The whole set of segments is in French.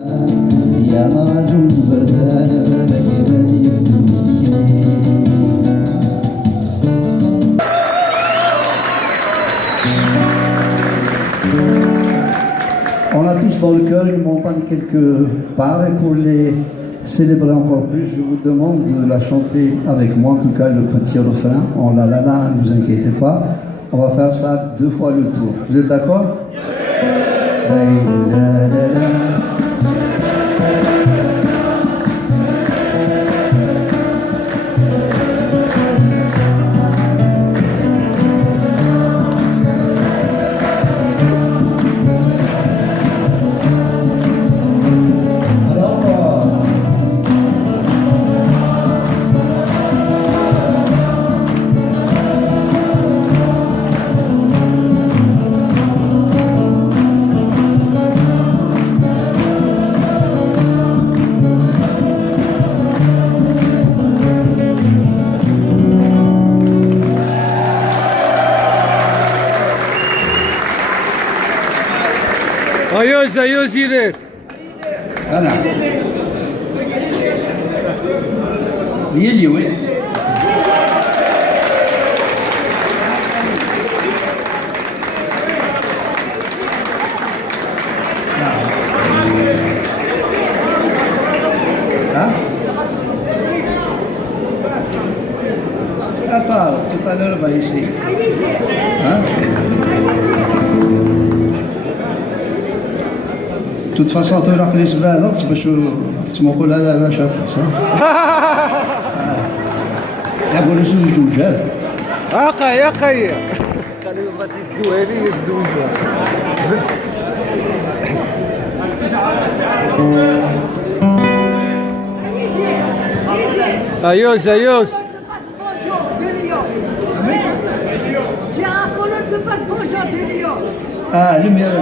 يا نجم بردان بلكباتي On a tous dans le cœur une montagne quelque part et pour les célébrer encore plus, je vous demande de la chanter avec moi, en tout cas le petit refrain. En la la la, ne vous inquiétez pas. On va faire ça 2 fois le tour. Vous êtes d'accord? La la la. Ayos ileri. أنا يلي وين؟ ها؟ Attends, tout à l'heure, va ici. Hein? De toute façon, tu as les balades, parce que tu m'as collé à la chatte, ça. يحبوا لي يزوجوا جاب. يا قي. قالوا غادي تدوها لي يتزوجوا. Ayos.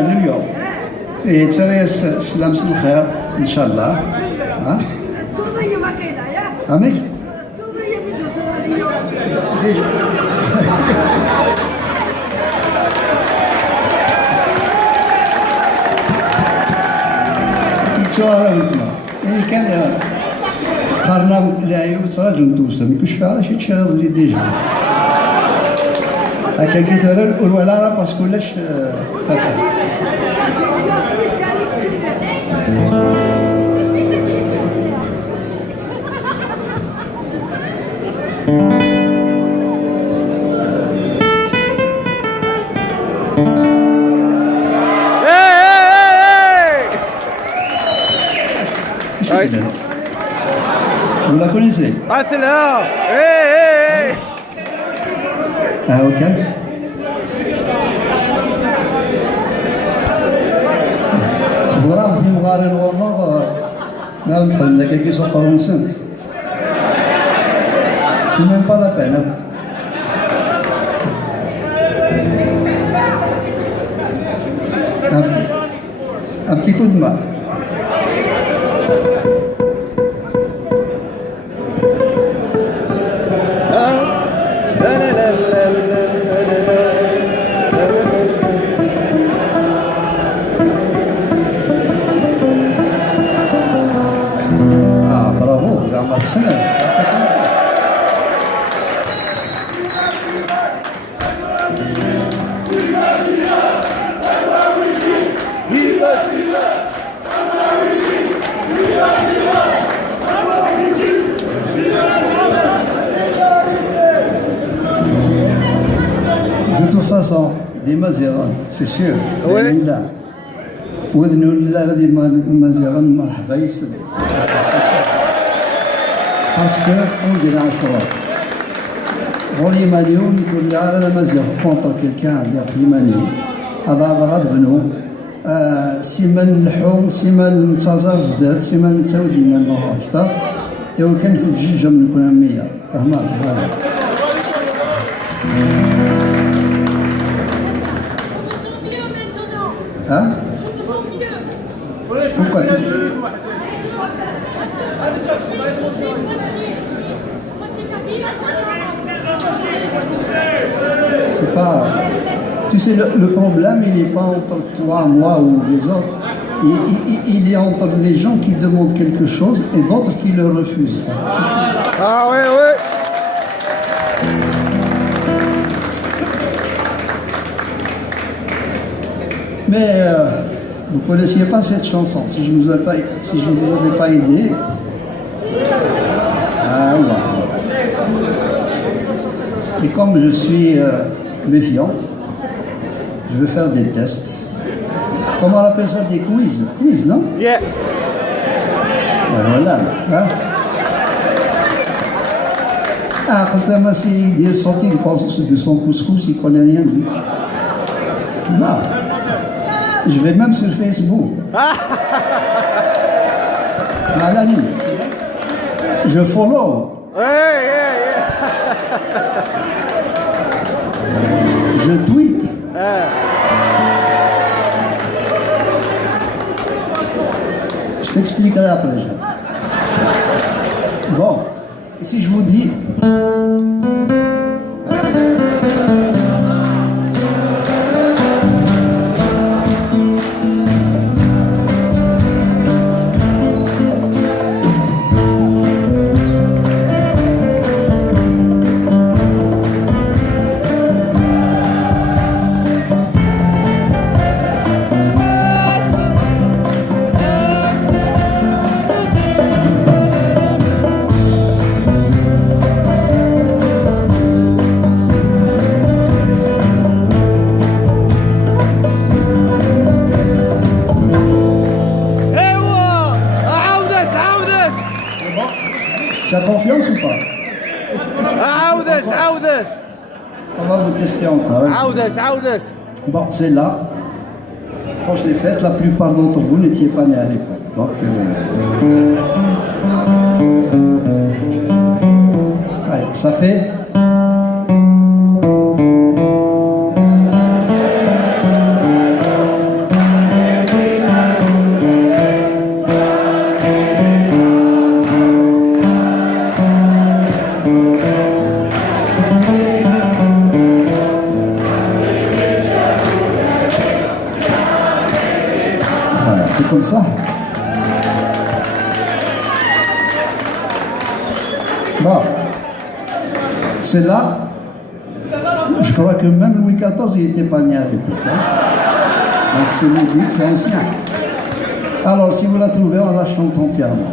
اليوم. إيه ترى سلام الخير إن شاء الله. ها؟ أمك؟ سؤال مثلا يعني كان قارنا لاعب تراجل توسع ما كنتش فيها شي شغل اللي ديجا هكا قلت له ولا لا باسكو لاش ولا كونيسي عثلها اوكي زرام في مغاري الغرناط ما نقول لك كي سوقرون سنت سي ميم با لا بين un petit coup de main. برافو زعما السنة De toute façon, les Maziran, c'est sûr. Oui. وذنوا لا غادي مزيغا مرحبا يسد باسكو ولدنا عاشوراء غولي مليون يقول لي هذا مزيغ كونتر كيلكان اللي في مليون هذا غادبنو سيما اللحوم سيما المتازر زداد سيما نتاو ديما النهار شتا يو كان في الجيجه من الكوناميه فهمان ها؟ Pourquoi tu dis? C'est pas... Tu sais, le problème, il n'est pas entre toi, moi ou les autres. il y a entre les gens qui demandent quelque chose et d'autres qui le refusent. Ça. Ah ouais, ouais. Mais vous ne connaissiez pas cette chanson. Si je ne vous avais pas aidé. Ah ouais. Et comme je suis méfiant, je vais faire des tests. Comment on appelle ça, des quiz? Quiz, non? Yeah. Voilà. Hein? Ah, quand même, il est sorti de son couscous, il ne connaît rien du tout. Non. Je vais même sur Facebook. À la nuit. Je follow. Ouais, yeah, yeah. Je tweet. Je t'expliquerai après, Jean. Bon, et si je vous dis... Tu as confiance ou pas? عاودس. On va vous tester encore. عاودس. Bon, c'est là. Quand je l'ai faite, la plupart d'entre vous n'étiez pas nés à l'époque. Donc, allez, ça fait... C'est comme ça. Bon. C'est là. Je crois que même Louis XIV, il n'était pas né à l'époque. Hein? Donc, si vous dites, c'est ancien. Alors, si vous la trouvez, on la chante entièrement.